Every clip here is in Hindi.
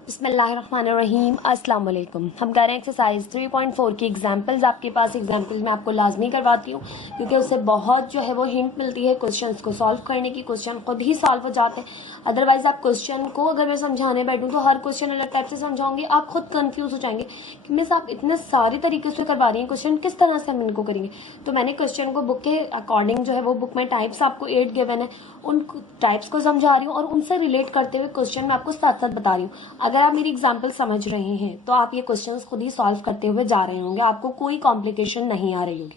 बिस्मिल्लाहिर्रहमानिर्रहीम अस्सलाम वालेकुम। हम कर रहे हैं एक्सरसाइज 3.4 की एग्जाम्पल्स। आपके पास एग्जाम्पल्स मैं आपको लाजमी करवाती हूँ क्योंकि उससे बहुत जो है वो हिंट मिलती है क्वेश्चंस को सॉल्व करने की। क्वेश्चन खुद ही सॉल्व हो जाते हैं। अदरवाइज आप क्वेश्चन को अगर मैं समझाने बैठूँ तो हर क्वेश्चन अलग टाइप से समझाऊंगी, आप खुद कंफ्यूज हो जाएंगे कि मिस आप इतने सारे तरीके से करवा रही हैं क्वेश्चन, किस तरह से हम इनको करेंगे। तो मैंने क्वेश्चन को बुक के अकॉर्डिंग जो है वो बुक में टाइप्स आपको 8 गिवन है, उन टाइप्स को समझा रही हूँ और उनसे रिलेट करते हुए क्वेश्चन मैं आपको साथ साथ बता रही हूँ। अगर आप मेरी एग्जाम्पल समझ रहे हैं तो आप ये क्वेश्चंस खुद ही सॉल्व करते हुए जा रहे होंगे, आपको कोई कॉम्प्लिकेशन नहीं आ रही होगी।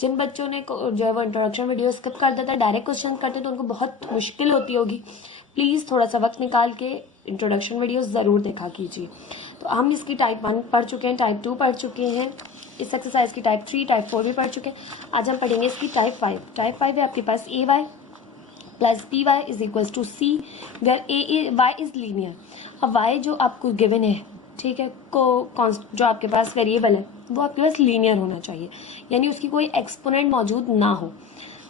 जिन बच्चों ने जो है वो इंट्रोडक्शन वीडियो स्किप कर देता है, डायरेक्ट क्वेश्चन करते तो उनको बहुत मुश्किल होती होगी। प्लीज थोड़ा सा वक्त निकाल के इंट्रोडक्शन वीडियो जरूर देखा कीजिए। तो हम इसकी टाइप 1 पढ़ चुके हैं, टाइप 2 पढ़ चुके हैं, इस एक्सरसाइज की टाइप 3 टाइप 4 भी पढ़ चुके हैं। आज हम पढ़ेंगे इसकी टाइप 5। टाइप 5 है आपके पास a y plus p y is equals to c where a y is linear. अब वाई जो आपको गिवन है, ठीक है, को जो आपके पास वेरिएबल है वो आपके पास लीनियर होना चाहिए, यानी उसकी कोई एक्सपोनेंट मौजूद ना हो।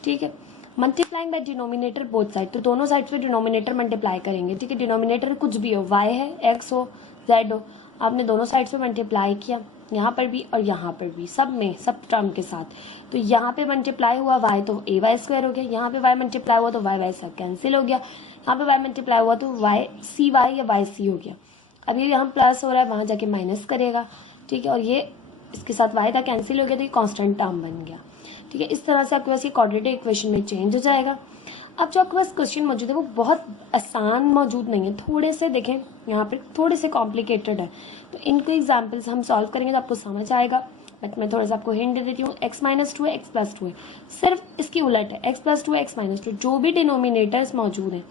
ठीक है, multiplying by denominator both side, तो दोनों साइड पे डिनोमिनेटर मल्टीप्लाई करेंगे। ठीक है, डिनोमिनेटर कुछ भी हो, वाई है, एक्स हो, जेड हो, आपने दोनों साइड पे मल्टीप्लाई किया, यहाँ पर भी और यहाँ पर भी, सब में सब टर्म के साथ। तो यहाँ पे मल्टीप्लाई हुआ वाई तो ए वाई स्क्वायर हो गया, यहाँ पे वाई मल्टीप्लाई हुआ तो वाई वाई सब कैंसिल हो गया, यहाँ पे वाई मल्टीप्लाई हुआ तो वाई सी वाई या वाई सी हो गया। अब ये यहाँ प्लस हो रहा है, वहां जाके माइनस करेगा। ठीक है, और ये इसके साथ वाई का कैंसिल हो गया तो ये कॉन्स्टेंट टर्म बन गया। ठीक है, इस तरह से आपके पास ये क्वाड्रेटिक इक्वेशन में चेंज हो जाएगा। अब जो आपके पास क्वेश्चन मौजूद है वो बहुत आसान मौजूद नहीं है, थोड़े से देखें यहाँ पे थोड़े से कॉम्प्लिकेटेड है। तो इनको एग्जाम्पल्स हम सॉल्व करेंगे तो आपको समझ आएगा। बट मैं थोड़ा सा आपको हिंट दे देती हूँ। x माइनस 2 है, x प्लस 2 है, सिर्फ इसकी उलट है, x प्लस 2 है, x माइनस 2। जो भी डिनोमिनेटर्स मौजूद हैं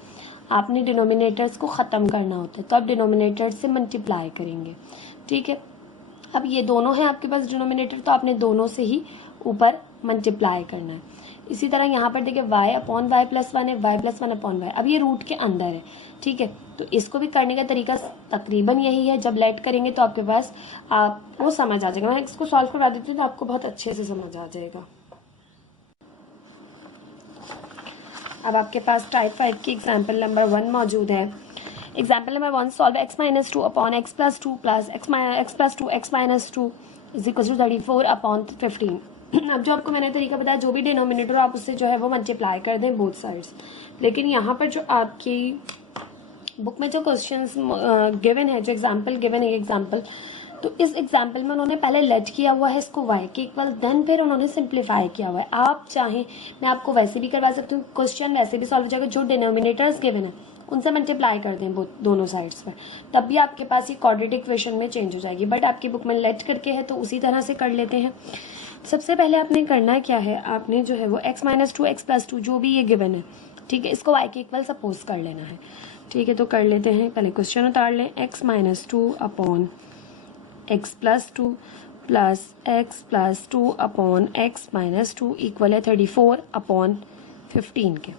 आपने डिनोमिनेटर्स को ख़त्म करना होता है, तो आप डिनोमिनेटर से मल्टीप्लाई करेंगे। ठीक है, अब ये दोनों हैं आपके पास डिनोमिनेटर, तो आपने दोनों से ही ऊपर मल्टीप्लाई करना है। इसी तरह यहाँ पर देखिए y अपॉन वाई प्लस 1 है, y प्लस 1 अपॉन वाई, अब ये रूट के अंदर है। ठीक है, तो इसको भी करने का तरीका तकरीबन यही है। जब लेट करेंगे तो आपके पास वो समझ आ जाएगा। मैं इसको सॉल्व करवा देती हूँ तो आपको बहुत अच्छे से समझ आ जाएगा। अब आपके पास टाइप 5 की एग्जाम्पल नंबर 1 मौजूद है। Example number 1, solve x minus 2 upon x plus 2 plus x plus 2 x minus 2 is equal to 34 upon 15। अब जो आपको मैंने तरीका बताया, जो भी डिनोमिनेटर आप उससे जो है वो मल्टीप्लाई कर दें बोथ साइड्स। लेकिन यहाँ पर जो आपकी बुक में जो क्वेश्चंस गिवन है, जो एग्जाम्पल गिवन है एग्जाम्पल, तो इस एग्जाम्पल में उन्होंने पहले लेट किया हुआ है इसको y के इक्वल, देन फिर उन्होंने सिंप्लीफाई किया हुआ है। आप चाहें मैं आपको वैसे भी करवा सकती हूँ, क्वेश्चन वैसे भी सॉल्व हो जाएगा। जो डिनोमिनेटर्स गिवन है उनसे मल्टीप्लाई कर दें दोनों साइड्स पर, तब भी आपके पास ये क्वाड्रेटिक इक्वेशन में चेंज हो जाएगी। बट आपकी बुक में लेट करके है तो उसी तरह से कर लेते हैं। सबसे पहले आपने करना क्या है, आपने जो है वो x माइनस 2 x प्लस 2 जो भी ये गिवन है, ठीक है, इसको y के इक्वल सपोज कर लेना है। ठीक है, तो कर लेते हैं। पहले क्वेश्चन उतार लें, x minus 2 upon x plus 2 plus x plus 2 upon x minus 2 equal है 34 अपॉन 15 के।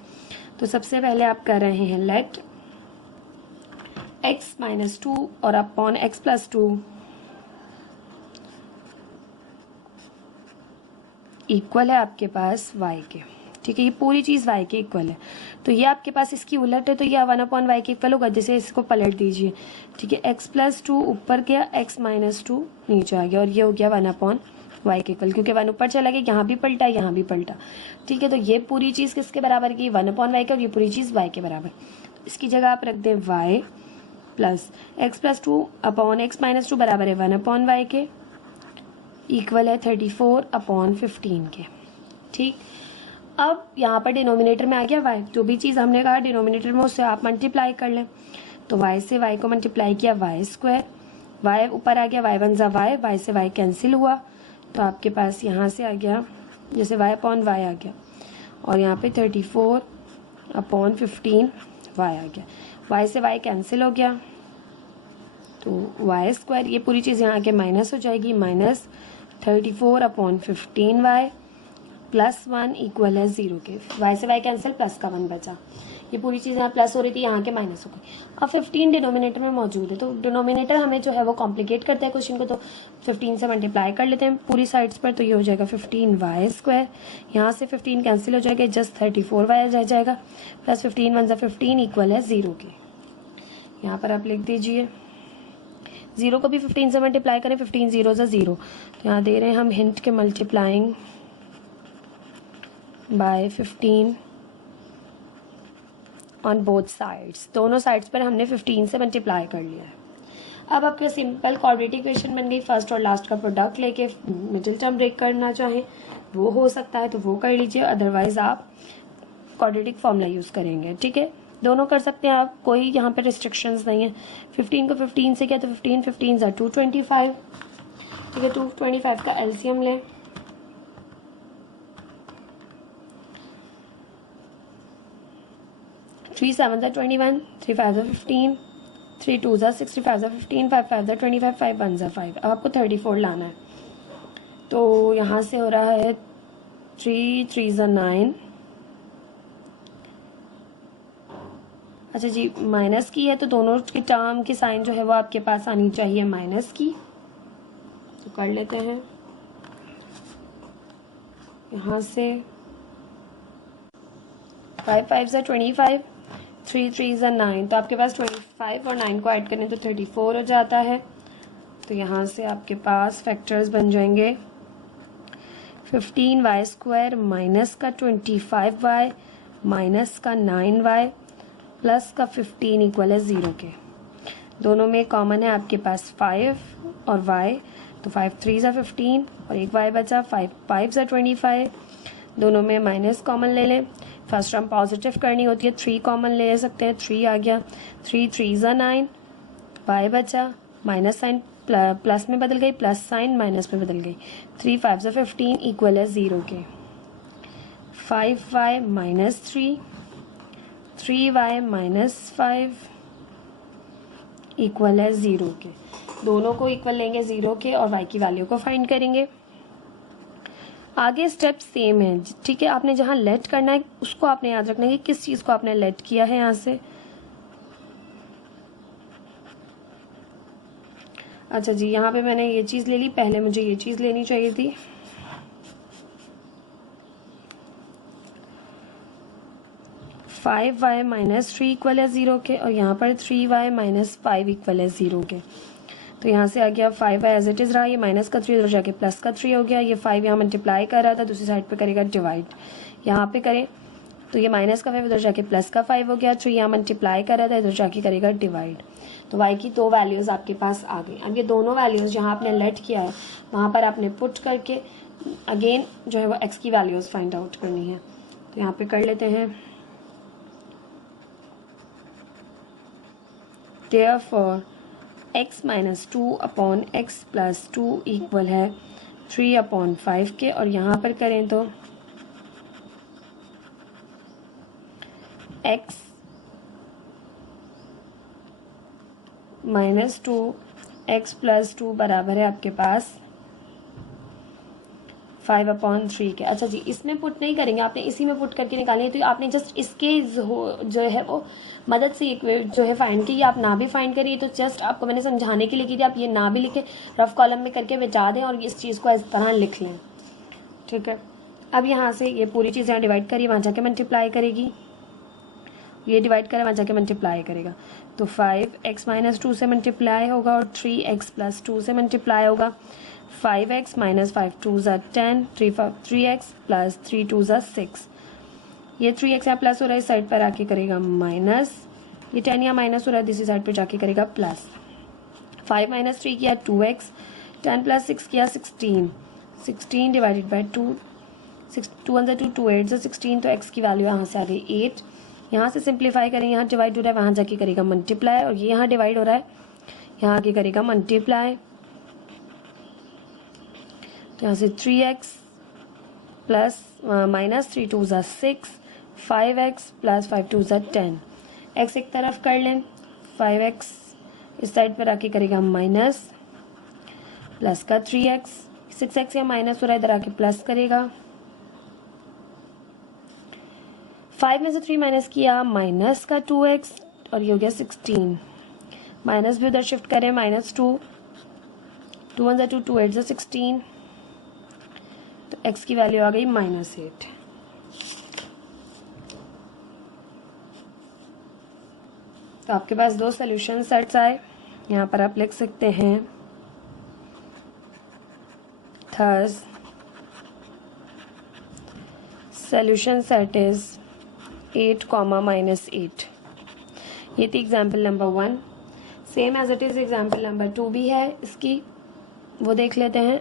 तो सबसे पहले आप कर रहे हैं लेट x माइनस 2 और अपॉन x प्लस 2 इक्वल है आपके पास y के। ठीक है, ये पूरी चीज y के इक्वल है, तो ये आपके पास इसकी उलट है तो ये 1 अपॉन वाई के इक्वल होगा, जैसे इसको पलट दीजिए। ठीक है, x प्लस 2 ऊपर गया, x माइनस 2 नीचे आ गया और ये हो गया 1 अपॉन वाई के इक्वल, क्योंकि 1 ऊपर चला गया, यहाँ भी पलटा यहाँ भी पलटा। ठीक है, तो ये पूरी चीज किसके बराबर की, 1 अपॉन वाई के, और ये पूरी चीज y के बराबर। इसकी जगह आप रख दें y plus x plus 2 upon x minus 2 बराबर है 1 अपॉन वाई के, इक्वल है 34 अपॉन 15 के। ठीक, अब यहाँ पर डिनोमिनेटर में आ गया y, जो भी चीज़ हमने कहा डिनोमिनेटर में उससे आप मल्टीप्लाई कर लें। तो y से y को मल्टीप्लाई किया, वाई स्क्वायर, y ऊपर आ गया, y वन ज़ा y से y कैंसिल हुआ, तो आपके पास यहाँ से आ गया जैसे y अपॉन वाई आ गया, और यहाँ पे 34 अपॉन 15 y आ गया, y से y कैंसिल हो गया, तो y स्क्वायर, ये पूरी चीज़ यहाँ के माइनस हो जाएगी, minus 34 upon 15y plus 1 equal है 0 के। y से y कैंसिल, प्लस का 1 बचा, ये पूरी चीज़ यहाँ प्लस हो रही थी, यहाँ के माइनस हो गई। अब 15 डिनोमिनेटर में मौजूद है, तो डिनोमिनेटर हमें जो है वो कॉम्प्लिकेट करता है क्वेश्चन को, तो 15 से मल्टीप्लाई कर लेते हैं पूरी साइड्स पर, तो ये हो जाएगा 15y स्क्वायर, यहाँ से 15 कैंसिल हो जाएगा, जस्ट 34y रह जाएगा, प्लस 15 वन ज़ा 15 इक्वल है 0 के। यहाँ पर आप लिख दीजिए ज़ीरो को भी 15 से मल्टीप्लाई करें, 15 ज़ीरो से ज़ीरो, तो यहाँ दे रहे हैं हम हिंट के multiplying by 15 on both sides, दोनों साइड्स पर हमने 15 से मल्टीप्लाई कर लिया है। अब आपके सिंपल क्वाड्रेटिक इक्वेशन बन गई। फर्स्ट और लास्ट का प्रोडक्ट लेके मिडिल टर्म ब्रेक करना चाहें वो हो सकता है तो वो कर लीजिए, अदरवाइज आप क्वाड्रेटिक फॉर्मूला यूज़ करेंगे। ठीक है, दोनों कर सकते हैं आप, कोई यहाँ पे रिस्ट्रिक्शंस नहीं है। 15 को 15 से किया तो 15 15 ज़ा 225। ठीक है, 225 का एलसीएम लें, थ्री 7 ज़ा 21, 3 5 ज़ा 15, 3 2 ज़ा 60, 5 ज़ा 15, 5 5 ज़ा 25, 5 1 ज़ा 5। अब आपको 34 लाना है, तो यहाँ से हो रहा है 3 3 ज़ा 9। अच्छा जी, माइनस की है तो दोनों की टर्म की साइन जो है वो आपके पास आनी चाहिए माइनस की, तो कर लेते हैं यहाँ से 5 5 ज़ा 25, 3 3 ज़ा 9, तो आपके पास 25 और 9 को ऐड करें तो 34 हो जाता है। तो यहाँ से आपके पास फैक्टर्स बन जाएंगे 15y² माइनस का 25y माइनस का 9y प्लस का 15 इक्वल है 0 के। दोनों में कॉमन है आपके पास 5 और y, तो 5 3 ज़ा 15 और एक y बचा, 5 5 ज़ा 25। दोनों में माइनस कॉमन ले लें, फर्स्ट टर्म पॉजिटिव करनी होती है, 3 कॉमन ले सकते हैं, 3 आ गया, 3 3 ज़ा 9, y बचा, माइनस साइन प्लस में बदल गई, प्लस साइन माइनस में बदल गई, 3 5 ज़ा 15 इक्वल है 0 के। 5y minus 3, 3y minus 5 equal है 0 के। दोनों को इक्वल लेंगे 0 के और y की वैल्यू को फाइंड करेंगे। आगे स्टेप सेम है। ठीक है, आपने जहाँ लेट करना है उसको आपने याद रखना है कि किस चीज़ को आपने लेट किया है यहाँ से। अच्छा जी, यहाँ पे मैंने ये चीज़ ले ली, पहले मुझे ये चीज़ लेनी चाहिए थी। फाइव वाई माइनस 3 इक्वल है 0 के, और यहाँ पर 3y माइनस 5 इक्वल है 0 के। तो यहाँ से आ गया 5y एज इट इज़ रहा, ये माइनस का 3 उधर जाके प्लस का 3 हो गया। ये 5 यहाँ मल्टीप्लाई कर रहा था, दूसरी साइड पे करेगा डिवाइड, यहाँ पे करें तो ये माइनस का 5 उधर जाके प्लस का 5 हो गया। 3 यहाँ मल्टीप्लाई कर रहा था, इधर जाके करेगा डिवाइड। तो y की 2 वैल्यूज़ आपके पास आ गई। अब ये दोनों वैल्यूज़ जहाँ आपने लेट किया है वहाँ पर आपने पुट करके अगेन जो है वो x की वैल्यूज़ फाइंड आउट करनी है। तो यहाँ पे कर लेते हैं, therefore x minus 2 upon x plus 2 equal है 3/5 के, और यहाँ पर करें तो x माइनस 2 एक्स प्लस 2 बराबर है आपके पास 5/3 के। अच्छा जी, इसमें पुट नहीं करेंगे, आपने इसी में पुट करके निकालनी है। तो आपने जस्ट इसके जो है वो मदद से जो है फाइंड की, आप ना भी फाइंड करिए, तो जस्ट आपको मैंने समझाने के लिए की थी, आप ये ना भी लिखें, रफ कॉलम में करके बचा दें और इस चीज़ को इस तरह लिख लें। ठीक है, अब यहाँ से ये पूरी चीज़ यहाँ डिवाइड करिए, वहाँ जाके मल्टीप्लाई करेगी, ये डिवाइड करें वहाँ जाके मल्टीप्लाई करेगा। तो 5x माइनस 2 से मल्टीप्लाई होगा और 3x प्लस 2 से मल्टीप्लाई होगा। 5x माइनस 5 2 ज़ा 10, 3x प्लस 3 2 ज़ा 6। ये 3x यहाँ प्लस हो रहा है, इस साइड पर आके करेगा माइनस, ये 10 यहाँ माइनस हो रहा है, दूसरी साइड पर जाके करेगा प्लस। 5 माइनस 3 किया 2x, 10 प्लस 6 किया 16, 16 डिवाइडेड बाई 2, 2 1 2 2 8 16, तो x की वैल्यू यहाँ से आ गई 8। यहाँ से सिंप्लीफाई करें, यहाँ डिवाइड हो रहा है, वहाँ जाके करेगा मल्टीप्लाई, और ये यहाँ डिवाइड हो रहा है, यहाँ आके करेगा मल्टीप्लाई। यहाँ से 3x प्लस माइनस 3 2 ज़ा 6, 5x प्लस 5 2 ज़ा 10। x एक तरफ कर लें, 5x इस साइड पर आके करेगा माइनस, प्लस का 3x, 6x या माइनस हो रहा है, इधर आके प्लस करेगा। 5 में से 3 माइनस किया, माइनस का 2x, और ये हो गया 16। माइनस भी उधर शिफ्ट करें, माइनस 2, 2 1 2 2 8 16, तो x की वैल्यू आ गई -8। तो आपके पास दो सोल्यूशन सेट्स आए, यहाँ पर आप लिख सकते हैं thus solution set is 8, -8। ये थी example number 1। Same as it is example number 2 भी है इसकी, वो देख लेते हैं।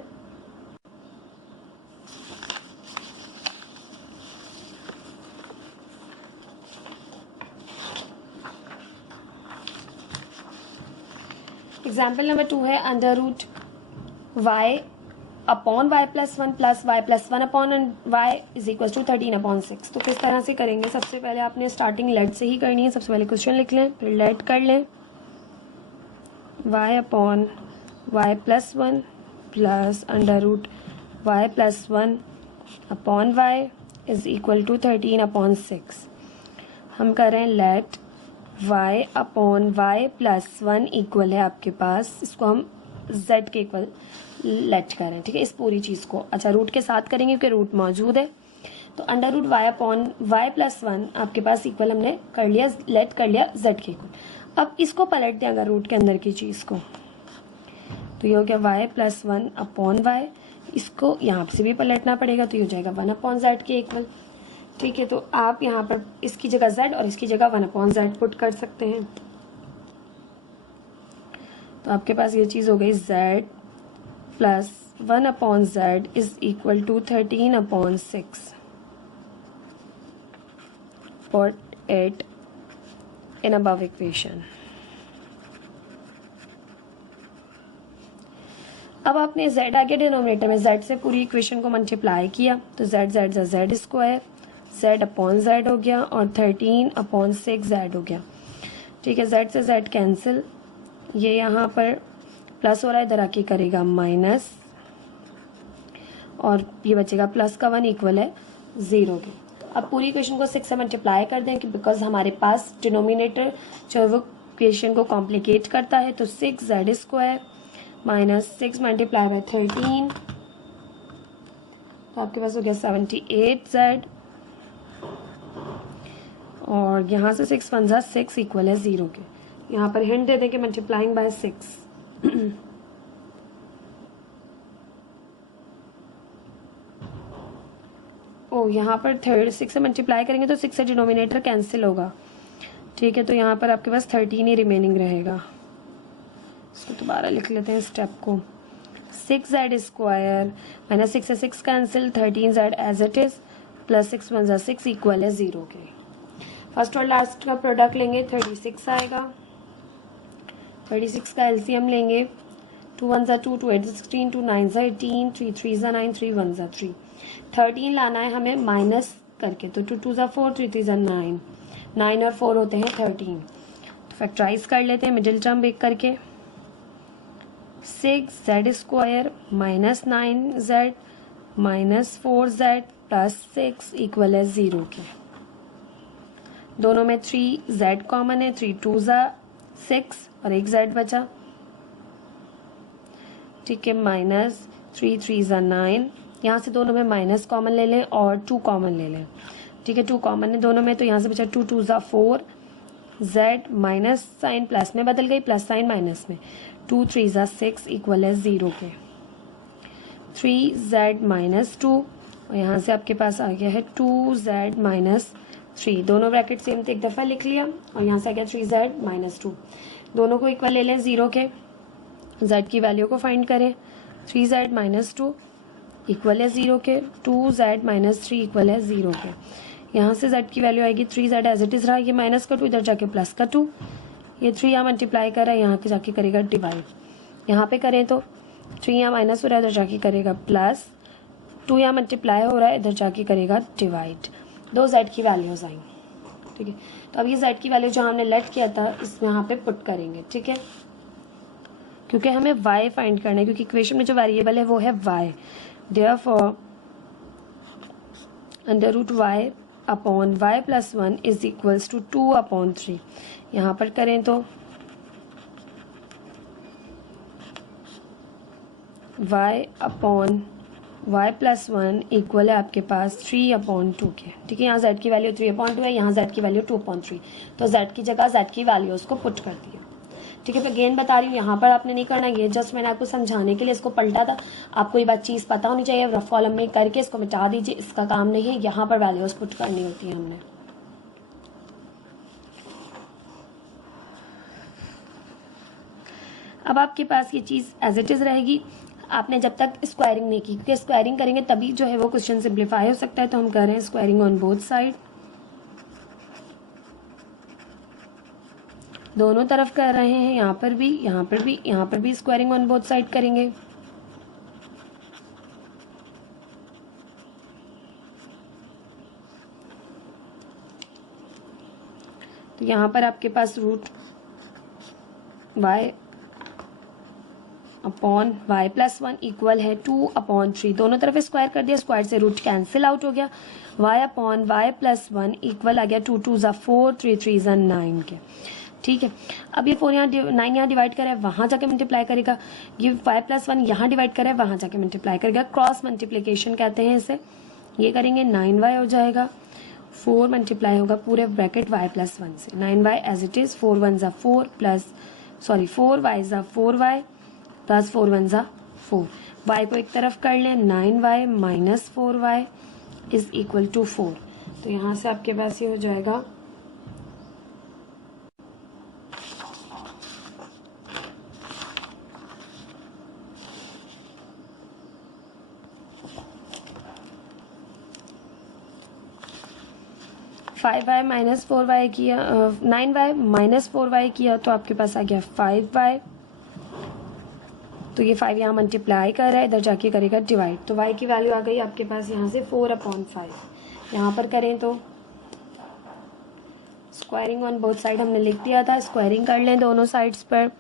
एग्जाम्पल नंबर 2 है under root y upon y plus 1 plus y plus 1 upon y is equal to 13/6। तो किस तरह से करेंगे? सबसे पहले आपने स्टार्टिंग लेट से ही करनी है। सबसे पहले क्वेश्चन लिख लें, फिर लेट कर लें। y upon y plus 1 plus under root y plus 1 upon y is equal to 13/6। हम कर रहे हैं let y upon y plus 1 equal है आपके पास, इसको हम z के इक्वल लेट करें, ठीक है, इस पूरी चीज़ को। अच्छा, रूट के साथ करेंगे क्योंकि रूट मौजूद है। तो under root y upon y plus 1 आपके पास इक्वल हमने कर लिया, लेट कर लिया z के इक्वल। अब इसको पलट दें अगर रूट के अंदर की चीज़ को, तो ये हो गया y प्लस 1 अपॉन y। इसको यहाँ से भी पलटना पड़ेगा, तो ये हो जाएगा 1 अपॉन z के इक्वल, ठीक है। तो आप यहाँ पर इसकी जगह z और इसकी जगह 1 अपॉन z पुट कर सकते हैं। तो आपके पास ये चीज़ हो गई z plus 1 upon z is equal to 13/6। Put it in above equation। अब आपने z आगे डिनोमिनेटर में z से पूरी इक्वेशन को मल्टीप्लाई किया, तो z square z upon z हो गया और 13/6 z हो गया, ठीक है। z से z कैंसिल, ये यहाँ पर प्लस हो रहा है, इधर आके करेगा माइनस, और ये बचेगा प्लस का 1 इक्वल है 0 के। अब पूरी इक्वेशन को 6 से मल्टीप्लाई कर दें कि बिकॉज हमारे पास डिनोमिनेटर जो है वो इक्वेशन को कॉम्प्लिकेट करता है। तो 6z square minus 6 multiply by 13, तो आपके पास हो गया 78z, और यहाँ से 6 1 जा 6 इक्वल है 0 के। यहाँ पर हिंट दे दें कि मल्टीप्लाइंग बाय 6। ओ, यहाँ पर 6 से मल्टीप्लाई करेंगे तो 6 से डिनोमिनेटर कैंसिल होगा, ठीक है। तो यहाँ पर आपके पास 13 ही रिमेनिंग रहेगा। इसको दोबारा लिख लेते हैं स्टेप को। 6z स्क्वायर माइनस 6 से 6 cancel, 13z as it is, plus 6 1 जा 6 इक्वल है 0 के। फर्स्ट और लास्ट का प्रोडक्ट लेंगे, 36 आएगा। 36 का एलसीएम लेंगे, 2 1 जा 2, 2 8 16, 2 9 जा 18, 3 3 जा 9, 3 1 जा 3। 13 लाना है हमें माइनस करके, तो 2 2 जा 4, 3 3 जा 9, 9 और 4 होते हैं 13। तो फैक्टराइज कर लेते हैं मिडिल टर्म एक करके। 6z square minus 9z minus 4z plus 6 equal है 0 के। दोनों में 3z कॉमन है, 3 2 जा 6 और एक z बचा, ठीक है। माइनस 3 3 जा 9, यहाँ से दोनों में माइनस कॉमन ले लें और 2 कॉमन ले लें, ठीक है। 2 कॉमन है दोनों में, तो यहाँ से बचा 2 2 जा 4, z माइनस साइन प्लस में बदल गई, प्लस साइन माइनस में, 2 3 जा 6 इक्वल है 0 के। 3z माइनस 2, और यहाँ से आपके पास आ गया है 2z माइनस 3। दोनों ब्रैकेट सेम थे, एक दफ़ा लिख लिया, और यहाँ से आ गया 3z माइनस 2। दोनों को इक्वल ले लें 0 के, z की वैल्यू को फाइंड करें। 3z माइनस 2 इक्वल है 0 के, 2z माइनस 3 इक्वल है 0 के। यहाँ से z की वैल्यू आएगी 3z एज इट इज रहा, ये माइनस का 2 इधर जाके प्लस का 2, ये 3 यहाँ मल्टीप्लाई कर रहा है, यहाँ के जाके करेगा डिवाइड। यहाँ पे करें तो 3 यहाँ माइनस हो रहा है, इधर जाके करेगा प्लस, 2 यहाँ मल्टीप्लाई हो रहा है, इधर जाके करेगा डिवाइड। 2 z की वैल्यूज आई, ठीक है। तो अब ये z की वैल्यू जो हमने लेट किया था इसमें यहाँ पे पुट करेंगे, ठीक है, क्योंकि हमें y फाइंड करना है, क्योंकि इक्वेशन में जो वेरिएबल है वो है y। Therefore under root y upon y plus 1 is equals to 2/3। यहाँ पर करें तो y upon y plus 1 equal है आपके पास 3/2 के, ठीक है। यहाँ z की वैल्यू 3/2 है, यहाँ z की वैल्यू 2/3, तो z की जगह z की वैल्यूज को पुट कर दिया। ठीक है। अगेन बता रही हूँ, यहाँ पर आपने नहीं करना, ये जस्ट मैंने आपको समझाने के लिए इसको पलटा था। आपको ये बात चीज़ पता होनी चाहिए। रफ कॉलम में करके इसको मिटा दीजिए, इसका काम नहीं है। यहाँ पर वैल्यूज पुट करनी होती है हमने। अब आपके पास ये चीज़ एज इट इज़ रहेगी। आपने जब तक स्क्वायरिंग नहीं की, क्योंकि स्क्वायरिंग करेंगे तभी जो है वो क्वेश्चन सिंप्लीफाई हो सकता है। तो हम कर रहे हैं स्क्वायरिंग ऑन बोथ साइड, दोनों तरफ कर रहे हैं। यहाँ पर भी, यहाँ पर भी, यहाँ पर भी स्क्वायरिंग ऑन बोथ साइड करेंगे। तो यहाँ पर आपके पास root y upon y plus 1 equal है 2/3। दोनों तरफ स्क्वायर कर दिया, स्क्वायर से रूट कैंसिल आउट हो गया। y upon y plus 1 equal आ गया 2 2 ज़ा 4, 3 3 ज़ा 9 के। ठीक है। अब ये 4 यहाँ 9 यहाँ डिवाइड करा है, वहाँ जाके मल्टीप्लाई करेगा। ये y प्लस 1 यहाँ डिवाइड करा है, वहाँ जाके मल्टीप्लाई करेगा। क्रॉस मल्टीप्लीकेशन कहते हैं इसे। ये करेंगे 9y हो जाएगा, 4 मल्टीप्लाई होगा पूरे ब्रैकेट y प्लस 1 से। 9y एज इट इज़, 4 1 ज़ा 4 प्लस 4y ज़ा 4y प्लस 4 1 ज़ा 4। y को एक तरफ कर लें, 9y minus 4y is equal to 4। तो यहाँ से आपके पास ये हो जाएगा 5y माइनस 4y किया, 9y माइनस 4y किया तो आपके पास आ गया 5y। तो ये 5 यहाँ मल्टीप्लाई कर रहा है, इधर जाके करेगा डिवाइड। तो y की वैल्यू आ गई आपके पास यहाँ से 4/5। यहाँ पर करें तो स्क्वायरिंग ऑन बोथ साइड हमने लिख दिया था, स्क्वायरिंग कर लें दोनों साइड्स पर।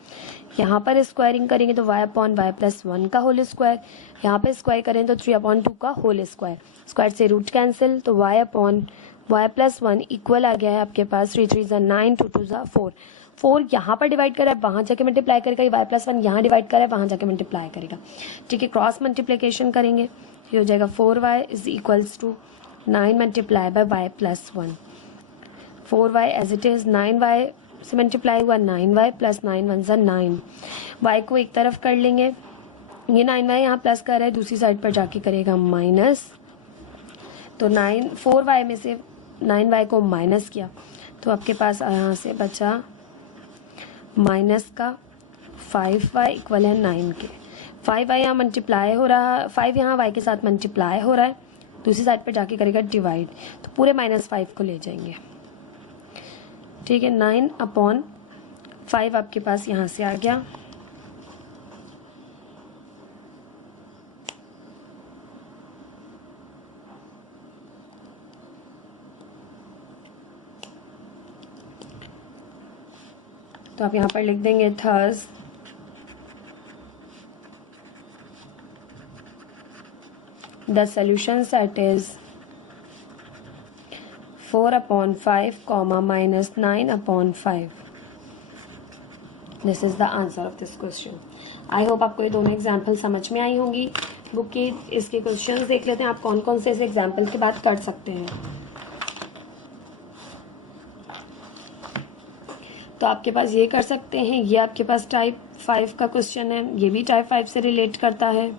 यहाँ पर स्क्वायरिंग करेंगे तो y अपॉन y प्लस 1 का होल स्क्वायर। यहाँ पर स्क्वायर करें तो 3/2 का होल स्क्वायर। स्क्वायर से रूट कैंसिल, तो y upon y plus 1 equal आ गया है आपके पास 3 3 ज़ा 9, 2 2 ज़ा 4। 4 यहाँ पर डिवाइड करा है, वहाँ जाके मल्टीप्लाई करेगा। y प्लस 1 यहाँ डिवाइड करा है, वहाँ जाके मल्टीप्लाई करेगा। ठीक है। क्रॉस मल्टीप्लिकेशन करेंगे, ये हो जाएगा 4y is equals to 9 multiply by y plus 1। 4y as it is, 9y से मल्टीप्लाई हुआ 9y प्लस 9 1 ज़ा 9। y को एक तरफ कर लेंगे, ये 9y यहाँ प्लस कर रहा है, दूसरी साइड पर जाके करेगा माइनस। तो 4y में से 9y को माइनस किया तो आपके पास यहाँ से बचा माइनस का 5y इक्वल है 9 के। 5y यहाँ मल्टीप्लाई हो रहा है, 5 यहाँ y के साथ मल्टीप्लाई हो रहा है, दूसरी साइड पर जाके करेगा डिवाइड, तो पूरे -5 को ले जाएंगे। ठीक है। 9/5 आपके पास यहाँ से आ गया। तो आप यहाँ पर लिख देंगे thus the solution set is 4/5 minus 9/5। This is the answer of this question. I hope आपको ये दोनों एग्जाम्पल समझ में आई होंगी। बुक के इसके क्वेश्चंस देख लेते हैं आप कौन कौन से इस एग्जाम्पल की बात कर सकते हैं। तो आपके पास ये कर सकते हैं, ये आपके पास टाइप 5 का क्वेश्चन है, ये भी टाइप 5 से रिलेट करता है।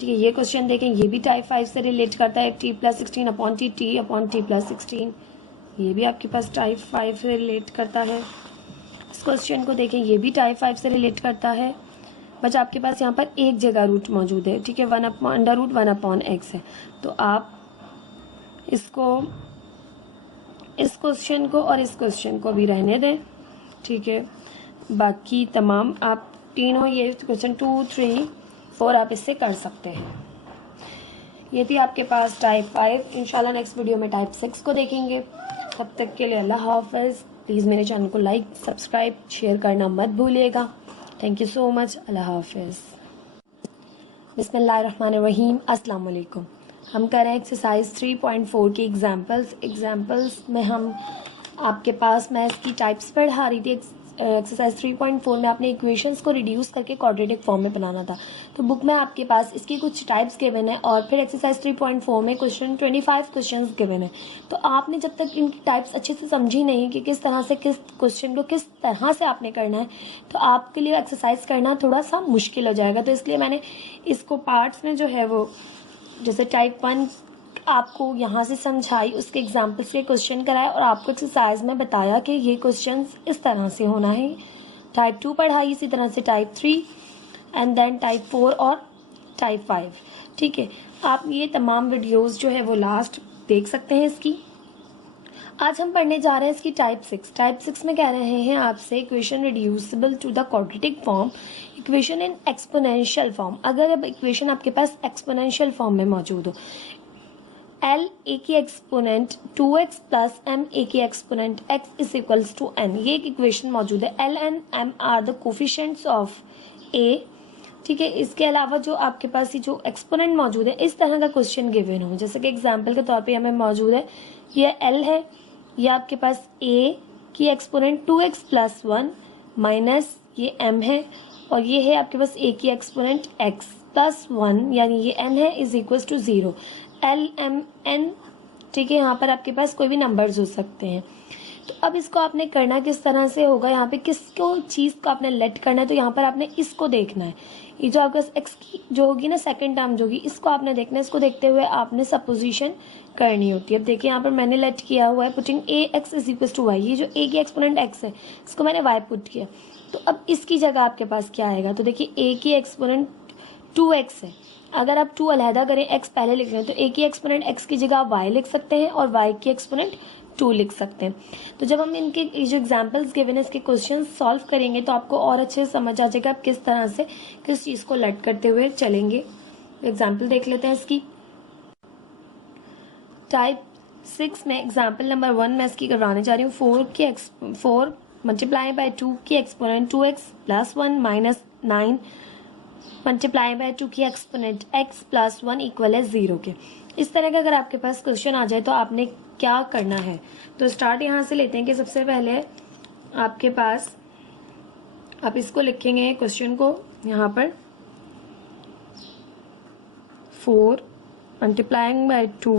ठीक है। ये क्वेश्चन देखें, ये भी टाइप 5 से रिलेट करता है, t+16/t, t/t+16। ये भी आपके पास टाइप 5 से रिलेट करता है। इस क्वेश्चन को देखें, ये भी टाइप 5 से रिलेट करता है। बस आपके पास यहाँ पर एक जगह रूट मौजूद है। ठीक है। 1/√1/x है। तो आप इसको, इस क्वेश्चन को और इस क्वेश्चन को भी रहने दें। ठीक है। बाकी तमाम आप तीनों, ये क्वेश्चन 2, 3, 4 आप इससे कर सकते हैं। ये थी आपके पास टाइप 5। इंशाल्लाह नेक्स्ट वीडियो में टाइप 6 को देखेंगे। तब तक के लिए अल्लाह हाफ़िज़। प्लीज़ मेरे चैनल को लाइक, सब्सक्राइब, शेयर करना मत भूलिएगा। Thank you so much. अल्लाह हाफ़िज़। बिस्मिल्लाहिर्रहमानिर्रहीम। अस्सलाम वालेकुम। हम कर रहे हैं एक्सरसाइज 3.4 की एग्जाम्पल्स में हम आपके पास मैं इसकी टाइप्स पढ़ा रही थी। एक्सरसाइज 3.4 में आपने इक्वेशंस को रिड्यूस करके क्वाड्रेटिक फॉर्म में बनाना था। तो बुक में आपके पास इसकी कुछ टाइप्स गिवन है और फिर एक्सरसाइज 3.4 में 25 क्वेश्चंस गिवन है। तो आपने जब तक इनकी टाइप्स अच्छे से समझी नहीं कि किस तरह से किस क्वेश्चन को किस तरह से आपने करना है, तो आपके लिए एक्सरसाइज करना थोड़ा सा मुश्किल हो जाएगा। तो इसलिए मैंने इसको पार्ट्स में जो है वो जैसे टाइप 1 आपको यहाँ से समझाई, उसके एग्जाम्पल्स के क्वेश्चन कराए और आपको एक्सरसाइज में बताया कि ये क्वेश्चन इस तरह से होना है। टाइप 2 पढ़ाई, इसी तरह से टाइप 3 एंड देन टाइप 4 और टाइप 5। ठीक है, आप ये तमाम वीडियोस जो है वो लास्ट देख सकते हैं इसकी। आज हम पढ़ने जा रहे हैं इसकी टाइप 6। टाइप 6 में कह रहे हैं आपसे equation reducible to the quadratic form, equation in exponential form. अगर अब इक्वेशन आपके पास एक्सपोनेंशियल फॉर्म में मौजूद हो, L a की exponent 2x plus m a की exponent x is equals to n, ये एक इक्वेशन मौजूद है। L and m are the coefficients of a। ठीक है, इसके अलावा जो आपके पास ये जो एक्सपोनेंट मौजूद है, इस तरह का क्वेश्चन गिवन हो, जैसे कि एग्जांपल के तौर पे हमें मौजूद है ये L है, ये आपके पास a की एक्सपोनेंट 2x प्लस 1 माइनस ये m है, और ये है आपके पास a की एक्सपोनेंट x प्लस 1 यानी ये n है is equals to 0। L M N, ठीक है, यहाँ पर आपके पास कोई भी नंबर्स हो सकते हैं। तो अब इसको आपने करना किस तरह से होगा, यहाँ पे किसको चीज़ को आपने लेट करना है, तो यहाँ पर आपने इसको देखना है। ये जो आपके पास एक्स की जो होगी ना सेकंड टर्म जो होगी, इसको आपने देखना है। इसको देखते हुए आपने सपोजिशन करनी होती है। अब देखिए यहाँ पर मैंने लेट किया हुआ है putting a x is equal to y. ये जो ए की एक्सपोनेंट एक्स है इसको मैंने वाई पुट किया। तो अब इसकी जगह आपके पास क्या आएगा, तो देखिए ए की एक्सपोनेंट 2x है। अगर आप 2 अलहदा करें, x पहले लिख रहे हैं, तो a की एक्सपोनेंट x की जगह आप y लिख सकते हैं और y की एक्सपोनेंट 2 लिख सकते हैं। तो जब हम इनके जो एग्जांपल्स गिवन है इसके क्वेश्चन सॉल्व करेंगे तो आपको और अच्छे से समझ आ जाएगा आप किस तरह से किस चीज़ को लेट करते हुए चलेंगे। एग्जाम्पल देख लेते हैं इसकी। टाइप 6 में एग्जाम्पल नंबर 1 मैं इसकी करवाने जा रही हूँ। 4 मल्टीप्लाई बाय 2 की exponent 2x plus 1 minus 9 multiply bye 2 की एक्सपोनेंट x प्लस 1 इक्वल है 0 के। इस तरह का अगर आपके पास क्वेश्चन आ जाए तो आपने क्या करना है, तो स्टार्ट यहाँ से लेते हैं कि सबसे पहले आपके पास आप इसको लिखेंगे क्वेश्चन को यहाँ पर 4 मल्टीप्लाइंग बाय 2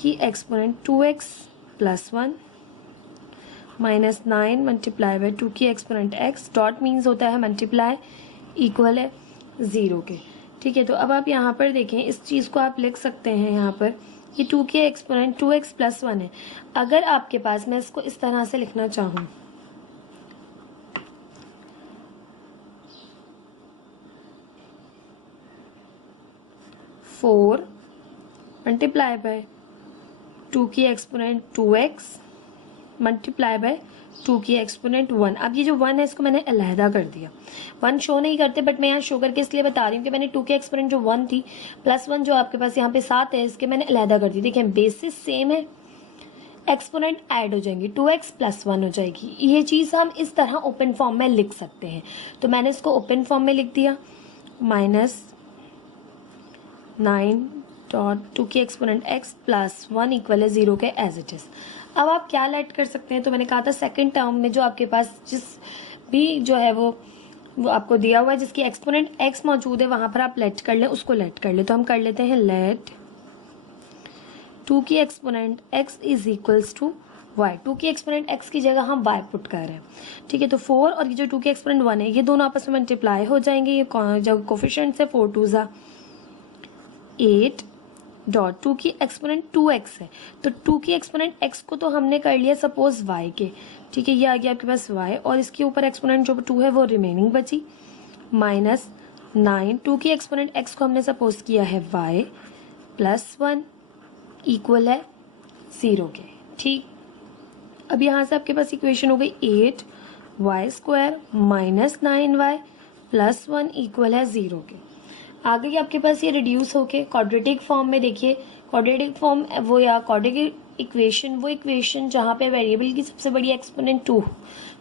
की exponent 2x plus 1 minus 9 multiply bye 2 की एक्सपोनेंट x, डॉट मीन्स होता है मल्टीप्लाई, इक्वल है 0 के। ठीक है, तो अब आप यहाँ पर देखें, इस चीज़ को आप लिख सकते हैं यहाँ पर, ये 2 की एक्सपोनेंट 2x प्लस 1 है। अगर आपके पास मैं इसको इस तरह से लिखना चाहूँ, फोर मल्टीप्लाई बाय 2 की एक्सपोनेंट 2x मल्टीप्लाई बाय 2 की एक्सपोनेंट 1। अब ये जो 1 है इसको मैंने अलहदा कर दिया। 1 शो नहीं करते बट मैं यहाँ शो करके इसलिए बता रही हूँ कि मैंने 2 की एक्सपोनेंट जो 1 थी प्लस 1 जो आपके पास यहाँ पे 7 है, इसके मैंने अलहदा कर दी। देखिए बेसिस सेम है, एक्सपोनेंट ऐड हो जाएंगी, 2x प्लस 1 हो जाएगी। ये चीज़ हम इस तरह ओपन फॉर्म में लिख सकते हैं। तो मैंने इसको ओपन फॉर्म में लिख दिया, माइनस 9 डॉट 2 की एक्सपोनेंट x प्लस 1 इक्वल है 0 के एज इट इज। अब आप क्या लेट कर सकते हैं, तो मैंने कहा था सेकंड टर्म में जो आपके पास जिस भी जो है वो आपको दिया हुआ है, जिसकी एक्सपोनेंट x मौजूद है वहां पर आप लेट कर लें, उसको लेट कर ले। तो हम कर लेते हैं लेट 2 की exponent x is equals to y। 2 की एक्सपोनेंट x की जगह हम y पुट कर रहे हैं। ठीक है, तो 4 और ये जो 2 की एक्सपोनेंट 1 है ये दोनों आपस में मल्टीप्लाई हो जाएंगे। ये जो कोफिशिएंट्स है 4 2 ज़ा 8 डॉट 2 की एक्सपोनेंट 2x है, तो 2 की एक्सपोनेंट x को तो हमने कर लिया सपोज y के। ठीक है, ये आ गया आपके पास y और इसके ऊपर एक्सपोनेंट जो 2 है वो रिमेनिंग बची, माइनस 9 2 की एक्सपोनेंट x को हमने सपोज किया है y प्लस 1 इक्वल है 0 के। ठीक, अब यहाँ से आपके पास इक्वेशन हो गई 8 y square minus 9y plus 1 equal है 0 के। आगे आपके पास ये रिड्यूस होके क्वाड्रेटिक फॉर्म में, देखिए क्वाड्रेटिक फॉर्म वो या क्वाड्रेटिक इक्वेशन वो इक्वेशन जहाँ पे वेरिएबल की सबसे बड़ी एक्सपोनेंट 2,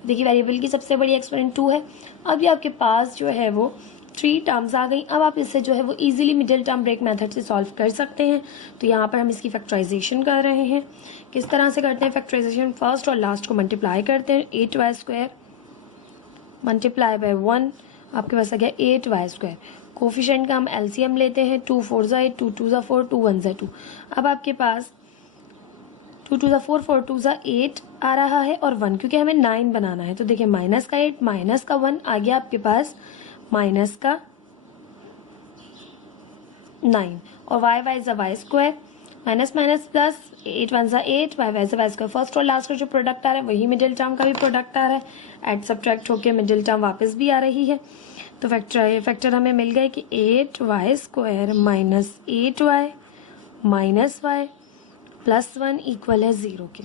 देखिए वेरिएबल की सबसे बड़ी एक्सपोनेंट 2 है। अब ये आपके पास जो है वो 3 टर्म्स आ गई। अब आप इससे जो है वो easily middle term break method से सॉल्व कर सकते हैं। तो यहाँ पर हम इसकी फैक्टराइजेशन कर रहे हैं। किस तरह से करते हैं फैक्टराइजेशन, फर्स्ट और लास्ट को मल्टीप्लाई करते हैं, 8y स्क्वायर मल्टीप्लाई बाय 1, आपके पास आ गया 8y²। कोफिशिएंट का हम एलसीएम लेते हैं, 2 4 ज़ा 8, 2 2 ज़ा 4, 2 1 ज़ा 2। अब आपके पास 2 2 ज़ा 4, 4 2 ज़ा 8 आ रहा है और 1, क्योंकि हमें 9 बनाना है। तो देखिए माइनस का 8 माइनस का 1 आ गया आपके पास माइनस का 9, और y ज़ा y², माइनस माइनस प्लस, 8 1 ज़ा 8, y ज़ा y²। फर्स्ट और लास्ट का जो प्रोडक्ट आ रहा है वही मिडिल टर्म का भी प्रोडक्ट आ रहा है, एड सब्ट्रैक्ट होके मिडिल टर्म वापस भी आ रही है। तो फैक्टर हमें मिल गए कि 8y² minus 8y minus y plus 1 equal है 0 के।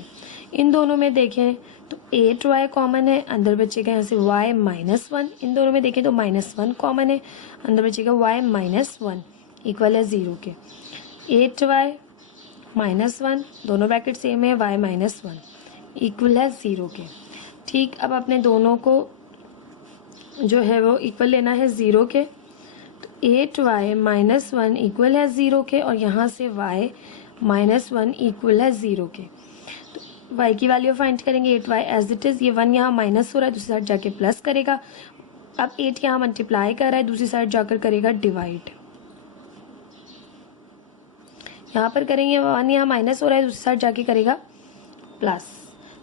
इन दोनों में देखें तो 8y कॉमन है, अंदर बचेगा यहाँ से y माइनस 1। इन दोनों में देखें तो माइनस 1 कॉमन है, अंदर बचेगा y माइनस 1 इक्वल है 0 के। 8y माइनस 1, दोनों ब्रैकेट सेम है, y माइनस 1 इक्वल है 0 के। ठीक, अब अपने दोनों को जो है वो इक्वल लेना है 0 के। तो 8y माइनस 1 इक्वल है 0 के, और यहाँ से y माइनस 1 इक्वल है 0 के। तो y की वैल्यू फाइंड करेंगे, 8y एज इट इज़, ये 1 यहाँ माइनस हो रहा है, दूसरी साइड जाके प्लस करेगा। अब 8 यहाँ मल्टीप्लाई कर रहा है, दूसरी साइड जाकर करेगा डिवाइड। यहाँ पर करेंगे 1 यहाँ माइनस हो रहा है, दूसरी साइड जाके करेगा प्लस।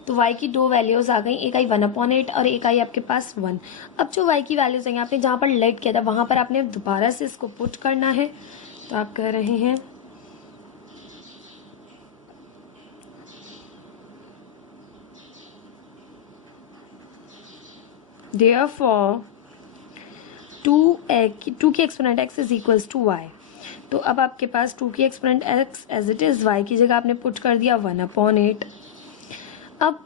तो y की दो वैल्यूज आ गई, एक आई 1/8 और एक आई आपके पास 1। अब जो y की वैल्यूज आएंगे, आपने जहाँ पर लेट किया था वहां पर आपने दोबारा से इसको पुट करना है। तो आप कह रहे हैं therefore 2 की exponent x is equals to y। तो अब आपके पास 2 की exponent x as it is, y की जगह आपने पुट कर दिया 1/8। अब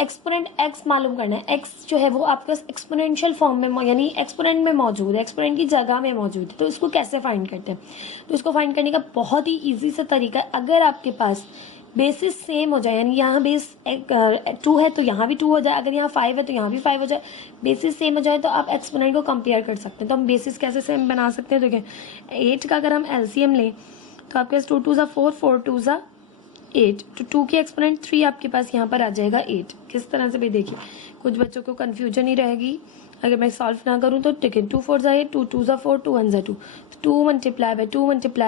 एक्सपोनेंट x मालूम करना है। x जो है वो आपके पास एक्सपोनेंशियल फॉर्म में यानी एक्सपोनेंट में मौजूद है, एक्सपोनेंट की जगह में मौजूद है। तो इसको कैसे फाइंड करते हैं? तो इसको फाइंड करने का बहुत ही इजी सा तरीका है, अगर आपके पास बेसिस सेम हो जाए, यानी यहाँ बेस 2 है तो यहाँ भी 2 हो जाए, अगर यहाँ 5 है तो यहाँ भी 5 हो जाए, बेसिस सेम हो जाए तो आप एक्सपोनेंट को कंपेयर कर सकते हैं। तो हम बेसिस कैसे सेम बना सकते हैं? देखिए 8 का अगर हम एलसीएम लें तो आपके पास 2 2 ज़ा 4, 4 2 ज़ा 8, तो 2 की एक्सपोनेंट 3 आपके पास यहाँ पर आ जाएगा 8। किस तरह से भी देखिए, कुछ बच्चों को कन्फ्यूजन ही रहेगी अगर मैं सॉल्व ना करूँ तो। ठीक है, 2 4 ज़ा 8, 2 2 ज़ा 4, 2 1 ज़ा 2, 2 मल्टीप्लाई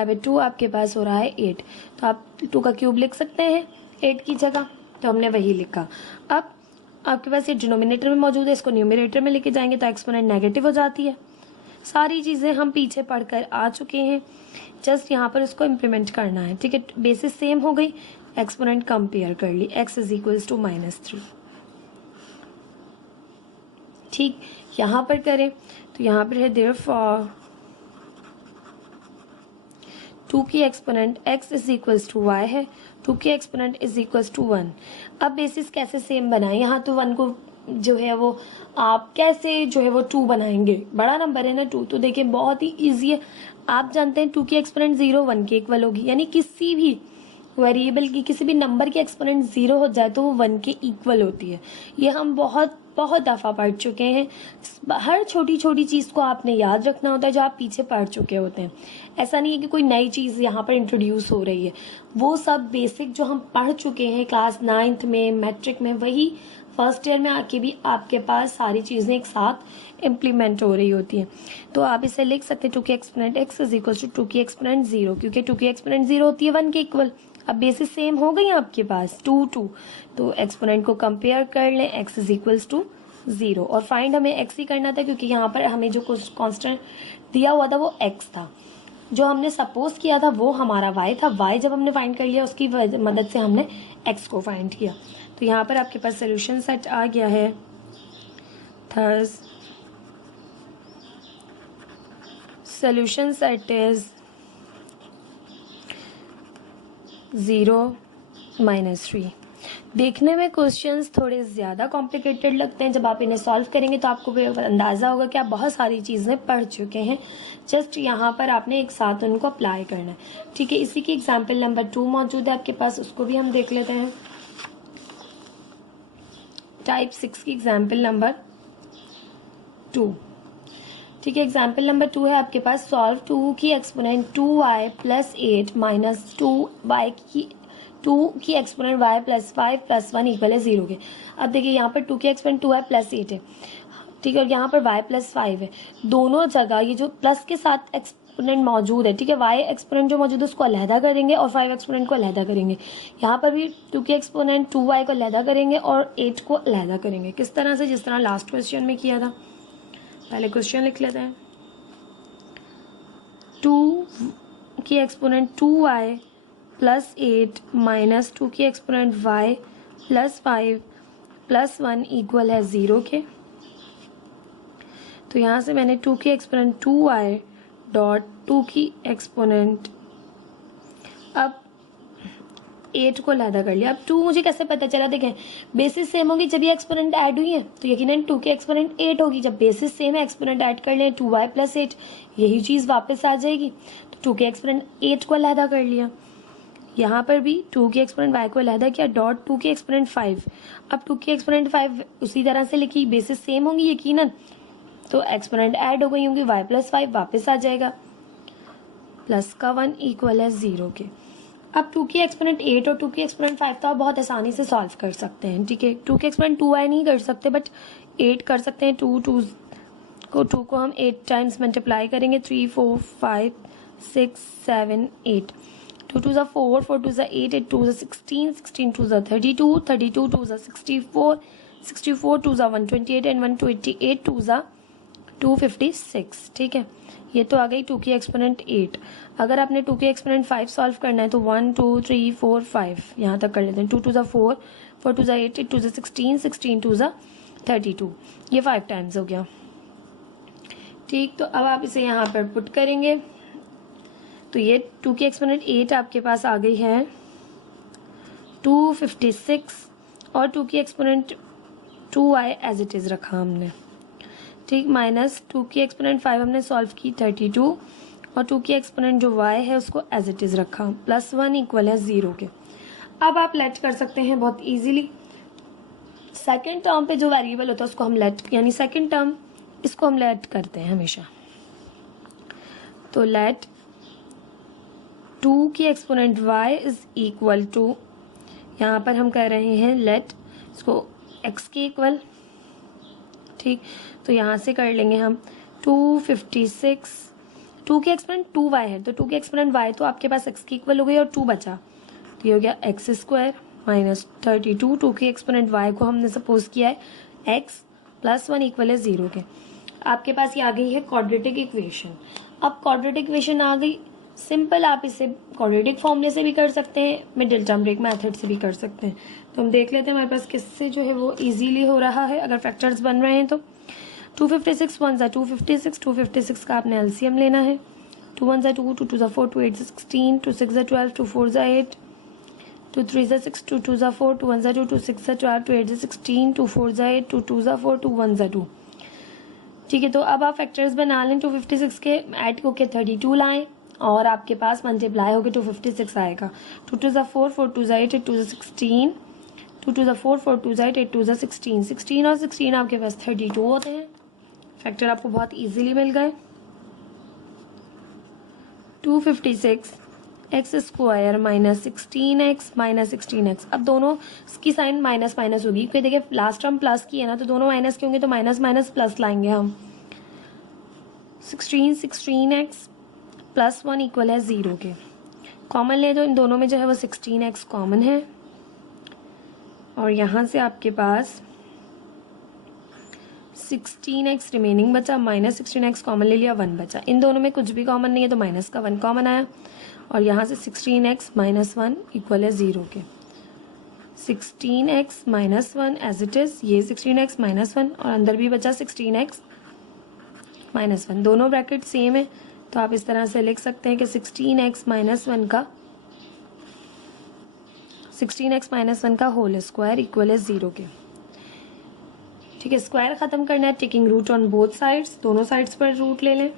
बाय 2 आपके पास हो रहा है 8। तो आप 2 का क्यूब लिख सकते हैं 8 की जगह, तो हमने वही लिखा। अब आपके पास ये डिनोमिनेटर में मौजूद है, इसको न्यूमरेटर में लेके जाएंगे तो एक्सपोनेंट नेगेटिव हो जाती है। सारी चीज़ें हम पीछे पढ़कर आ चुके हैं, जस्ट यहाँ पर इसको इम्प्लीमेंट करना है। ठीक है, बेसिस सेम हो गई, एक्सपोनेंट कंपेयर कर ली, x इज इक्वल्स टू -3। ठीक, यहाँ पर करें तो यहाँ पर है देयरफॉर 2 की exponent x is equals to y है, 2 की एक्सपोनेंट इज इक्वल्स टू 1। अब बेसिस कैसे सेम बनाए? यहाँ तो 1 को जो है वो आप कैसे जो है वो 2 बनाएंगे, बड़ा नंबर है ना 2। तो देखिए बहुत ही ईजी है, आप जानते हैं 2 की एक्सपोनेंट 0 1 के इक्वल होगी, यानी किसी भी वेरिएबल की किसी भी नंबर की एक्सपोनेंट 0 हो जाए तो वो 1 के इक्वल होती है। ये हम बहुत दफ़ा पढ़ चुके हैं। हर छोटी छोटी चीज़ को आपने याद रखना होता है जो आप पीछे पढ़ चुके होते हैं। ऐसा नहीं है कि कोई नई चीज़ यहाँ पर इंट्रोड्यूस हो रही है, वो सब बेसिक जो हम पढ़ चुके हैं क्लास 9th में, मैट्रिक में, वही फर्स्ट ईयर में आके भी आपके पास सारी चीज़ें एक साथ इम्प्लीमेंट हो रही होती हैं। तो आप इसे लिख सकते हैं 2 की exponent x is equal to 2 की एक्सपोनेंट 0, क्योंकि 2 की एक्सपोनेंट 0 होती है 1 के इक्वल। अब बेसिस सेम हो गई आपके पास 2 2, तो एक्सपोनेंट को कंपेयर कर लें, x इज इक्वल्स टू 0। और फाइंड हमें x ही करना था, क्योंकि यहाँ पर हमें जो कांस्टेंट दिया हुआ था वो x था, जो हमने सपोज किया था वो हमारा y था। y जब हमने फाइंड कर लिया उसकी मदद से हमने x को फाइंड किया। तो यहाँ पर आपके पास सोल्यूशन सेट आ गया है। थर्स सोल्यूशन सेट इज 0 -3। देखने में क्वेश्चंस थोड़े ज़्यादा कॉम्प्लिकेटेड लगते हैं, जब आप इन्हें सॉल्व करेंगे तो आपको अंदाज़ा होगा कि आप बहुत सारी चीज़ें पढ़ चुके हैं। जस्ट यहाँ पर आपने एक साथ उनको अप्लाई करना है। ठीक है, इसी की एग्जाम्पल नंबर 2 मौजूद है आपके पास, उसको भी हम देख लेते हैं। टाइप 6 की एग्जाम्पल नंबर 2। ठीक है, एग्जाम्पल नंबर 2 है आपके पास, सॉल्व 2 की एक्सपोनेंट 2y प्लस 8 माइनस 2 की exponent y plus 5 plus 1 equal है 0 के। अब देखिए यहाँ पर 2 की एक्सपोनेंट 2y प्लस 8 है, ठीक है, और यहाँ पर y प्लस 5 है। दोनों जगह ये जो प्लस के साथ एक्सपोनेंट मौजूद है, ठीक है, y एक्सपोनेंट जो मौजूद है उसको अलहदा करेंगे और 5 एक्सपोनेंट को अलहदा करेंगे। यहाँ पर भी 2 के एक्सपोनेंट 2y को अलहदा करेंगे और 8 को अलहदा करेंगे। किस तरह से? जिस तरह लास्ट क्वेश्चन में किया था। पहले क्वेश्चन लिख लेते हैं। 2 की एक्सपोनेंट 2y प्लस 8 माइनस 2 की exponent y plus 5 plus 1 equal है 0 के। तो यहाँ से मैंने 2 की एक्सपोनेंट 2y डॉट 2 की एक्सपोनेंट अब 8 को अलहदा कर लिया। अब 2 मुझे कैसे पता चला? देखें, बेसिस सेम होगी जब ये एक्सपोनेंट ऐड हुई है तो यकीनन 2 की एक्सपोनेंट 8 होगी। जब बेसिस सेम है, एक्सपोनेंट ऐड कर लें 2y प्लस 8, यही चीज़ वापस आ जाएगी। तो 2 के एक्सपोनेंट 8 को अलहदा कर लिया। यहाँ पर भी 2 की एक्सपोनेंट y को अलहदा किया डॉट 2 की एक्सपोनेंट 5। अब 2 की एक्सपोनेंट 5 उसी तरह से लिखी, बेसिस सेम होंगी यकीनन, तो एक्सपोनेंट ऐड हो गई होंगी, y प्लस 5 वापस आ जाएगा, प्लस का 1 इक्वल है 0 के। अब 2 की एक्सपोनेंट 8 और 2 की एक्सपोनेंट 5 तो आप बहुत आसानी से सॉल्व कर सकते हैं, ठीक है। 2 की एक्सपोनेंट 2y नहीं कर सकते बट 8 कर सकते हैं। 2 को हम 8 टाइम्स मल्टीप्लाई करेंगे, 3 4 5 6 7 8। 2 2 4, 4 2 8, 8 2 16, 16 2 32, 32 2 64, 64 2 128 एंड 128 2 256, ठीक है। ये तो आ गई 2 की एक्सपोनेंट 8। अगर आपने 2 की एक्सपोनेंट 5 सॉल्व करना है तो 1 2 3 4 5 यहाँ तक कर लेते हैं। 2 2 4, 4 2 8, 8 2 16, 16 2 32, ये 5 टाइम्स हो गया, ठीक। तो अब आप इसे यहाँ पर पुट करेंगे तो ये 2 की एक्सपोनेंट 8 आपके पास आ गई है 256 और 2 की exponent 2y as it is रखा हमने, ठीक, माइनस 2 की एक्सपोनेंट 5 हमने सॉल्व की 32 और 2 की एक्सपोनेंट जो y है उसको एज इट इज़ रखा, प्लस 1 इक्वल है 0 के। अब आप लेट कर सकते हैं बहुत इजीली। सेकंड टर्म पे जो वेरिएबल होता है उसको हम लेट, यानी सेकंड टर्म इसको हम लेट करते हैं हमेशा। तो लेट 2 की exponent y is equal to, यहाँ पर हम कर रहे हैं लेट इसको x के इक्वल, ठीक। तो यहाँ से कर लेंगे हम 256, 2 की एक्सपोनेंट 2y है तो 2 की एक्सपोनेंट y तो आपके पास x की इक्वल हो गई और 2 बचा, तो ये हो गया x स्क्वायर माइनस 32। 2 की एक्सपोनेंट y को हमने सपोज किया है x प्लस 1 इक्वल है 0 के। आपके पास ये आ गई है क्वाड्रेटिक इक्वेशन। अब क्वाड्रेटिक इक्वेशन आ गई, सिंपल आप इसे क्वाड्रेटिक फॉर्मूले से भी कर सकते हैं, मिडिल टर्म ब्रेक मेथड से भी कर सकते हैं। तो हम देख लेते हैं हमारे पास किससे जो है वो इजीली हो रहा है। अगर फैक्टर्स बन रहे हैं तो 256 1 ज़ा 256, 256 का आपने एलसीएम लेना है। 2 1 ज़ा 2, 2 2 ज़ा 4, 2 8 ज़ा 16, 2 6 ज़ा 12, 2 4 ज़ा 8, 2 3 ज़ा 6, 2 2 ज़ा 4, 2 1 ज़ा 2, 2 6 ज़ा 12, 2 8 ज़ा 16, 2 4 ज़ा 8, 2 2 ज़ा 4, 2 1 ज़ा 2, ठीक है। तो अब आप फैक्टर्स बना लें, 256 के ऐड होके 32 लाएं और आपके पास मल्टीप्लाई होके 256 आएगा। 2 2 ज़ा 4, 4 2 ज़ा 8, 8 2 ज़ा 16, 2 2 ज़ा 4, 4 2 ज़ा 8, 8 2 ज़ा 16, 16 और 16 आपके पास 32 होते हैं। फैक्टर आपको बहुत इजीली मिल गए। 256 x square minus 16x minus 16x। अब दोनों की साइन माइनस माइनस होगी क्योंकि देखिए लास्ट टर्म प्लस की है ना, तो दोनों माइनस के होंगे तो माइनस माइनस प्लस लाएंगे हम। 16x प्लस 1 इक्वल है 0 के। कॉमन ले तो इन दोनों में जो है वो 16x कॉमन है और यहाँ से आपके पास 16x रिमेनिंग बचा, माइनस 16x कॉमन ले लिया, 1 बचा। इन दोनों में कुछ भी कॉमन नहीं है तो माइनस का 1 कॉमन आया और यहाँ से 16x माइनस 1 इक्वल है 0 के। 16x माइनस 1 एज इट इज़, ये 16x माइनस 1 और अंदर भी बचा 16x माइनस 1, दोनों ब्रैकेट सेम है तो आप इस तरह से लिख सकते हैं कि 16x माइनस 1 का होल स्क्वायर इक्वल है 0 के, ठीक है। स्क्वायर खत्म करना है, taking root on both sides, दोनों साइड्स पर रूट ले लें।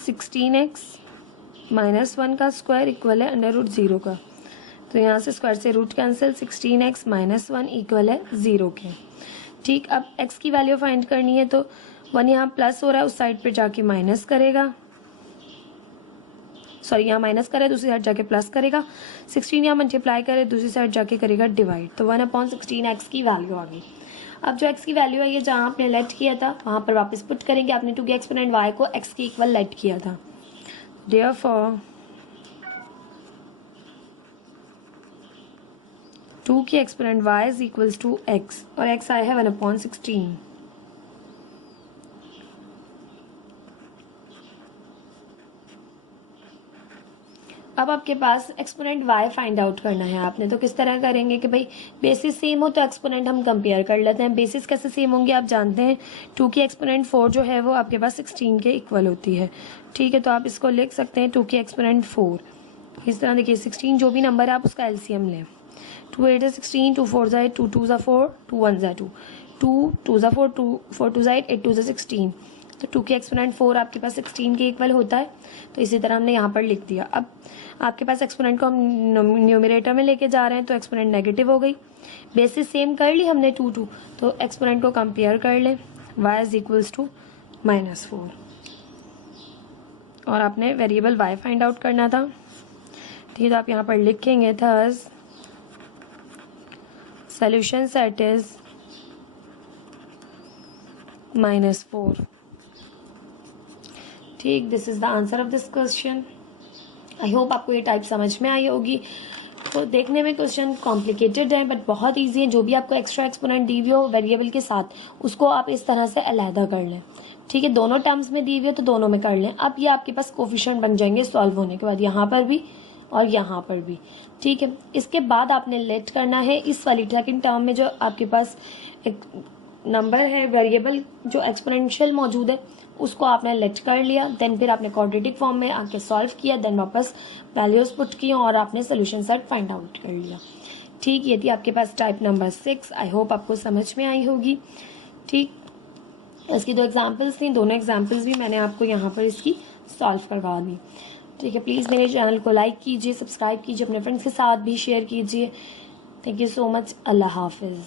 (16x माइनस 1 का स्क्वायर इक्वल है अंडर रूट 0 का, तो यहाँ से स्क्वायर से रूट कैंसिल, 16x माइनस 1 इक्वल है 0 के। ठीक, अब x की वैल्यू फाइंड करनी है तो 1 यहाँ प्लस हो रहा है, उस साइड पे जाके माइनस करेगा, सॉरी यहाँ माइनस करे दूसरी साइड जाके प्लस करेगा, 16 यहाँ मल्टीप्लाई करे दूसरी साइड जाके करेगा डिवाइड, तो 1/16 x की वैल्यू आ गई। अब जो x की वैल्यू है ये जहाँ आपने लेट किया था वहाँ पर वापस पुट करेंगे। आपने 2 के एक्सपोनेंट y को x के इक्वल लेट किया था, देयरफॉर 2 की exponent y is equals to x और x आया है 1/16। अब आपके पास एक्सपोनेंट y फाइंड आउट करना है आपने, तो किस तरह करेंगे कि भाई बेसिस सेम हो तो एक्सपोनेंट हम कंपेयर कर लेते हैं। बेसिस कैसे सेम होंगे आप जानते हैं, 2 की एक्सपोनेंट 4 जो है वो आपके पास 16 के इक्वल होती है। ठीक है, तो आप इसको लिख सकते हैं 2 की एक्सपोनेंट 4 इस तरह। देखिए 16 जो भी नंबर है आप उसका एलसीएम लें, 2 8 16, 2 4 8, 2 2 4, 2 1 2, 2 2 4, 2 4 2 8, 8 2 16, तो 2 की एक्सपोनेंट 4 आपके पास 16 के इक्वल होता है। तो इसी तरह हमने यहाँ पर लिख दिया। अब आपके पास एक्सपोनेंट को हम न्यूमरेटर में लेके जा रहे हैं तो एक्सपोनेंट नेगेटिव हो गई। बेसिस सेम कर ली हमने 2 2, तो एक्सपोनेंट को कंपेयर कर लें, y इज इक्वल्स टू -4 और आपने वेरिएबल y फाइंड आउट करना था। ठीक है, तो आप यहाँ पर लिखेंगे थस सॉल्यूशन सेट इज -4। ठीक, this is the answer of this question. I hope आपको ये टाइप समझ में आई होगी। तो देखने में क्वेश्चन कॉम्प्लिकेटेड है बट बहुत इजी है। जो भी आपको एक्स्ट्रा एक्सपोनेंट दी हुई हो वेरिएबल के साथ उसको आप इस तरह से अलहदा कर लें। ठीक है, दोनों टर्म्स में दी हुई हो तो दोनों में कर लें। अब ये आपके पास कोफिशिएंट बन जाएंगे सॉल्व होने के बाद, यहाँ पर भी और यहाँ पर भी। ठीक है, इसके बाद आपने लेट करना है इस वाली सेकंड टर्म में जो आपके पास एक नंबर है वेरिएबल जो एक्सपोनेंशियल मौजूद है उसको आपने लेट कर लिया, देन फिर आपने क्वाड्रेटिक फॉर्म में आके सॉल्व किया, देन वापस वैल्यूज पुट की और आपने सोल्यूशन सेट फाइंड आउट कर लिया। ठीक, ये थी आपके पास टाइप नंबर 6। आई होप आपको समझ में आई होगी। ठीक, इसकी 2 एग्जांपल्स थी, दोनों एग्जांपल्स भी मैंने आपको यहाँ पर इसकी सॉल्व करवा दी। ठीक है, प्लीज़ मेरे चैनल को लाइक कीजिए, सब्सक्राइब कीजिए, अपने फ्रेंड्स के साथ भी शेयर कीजिए। Thank you so much. अल्लाह हाफिज़।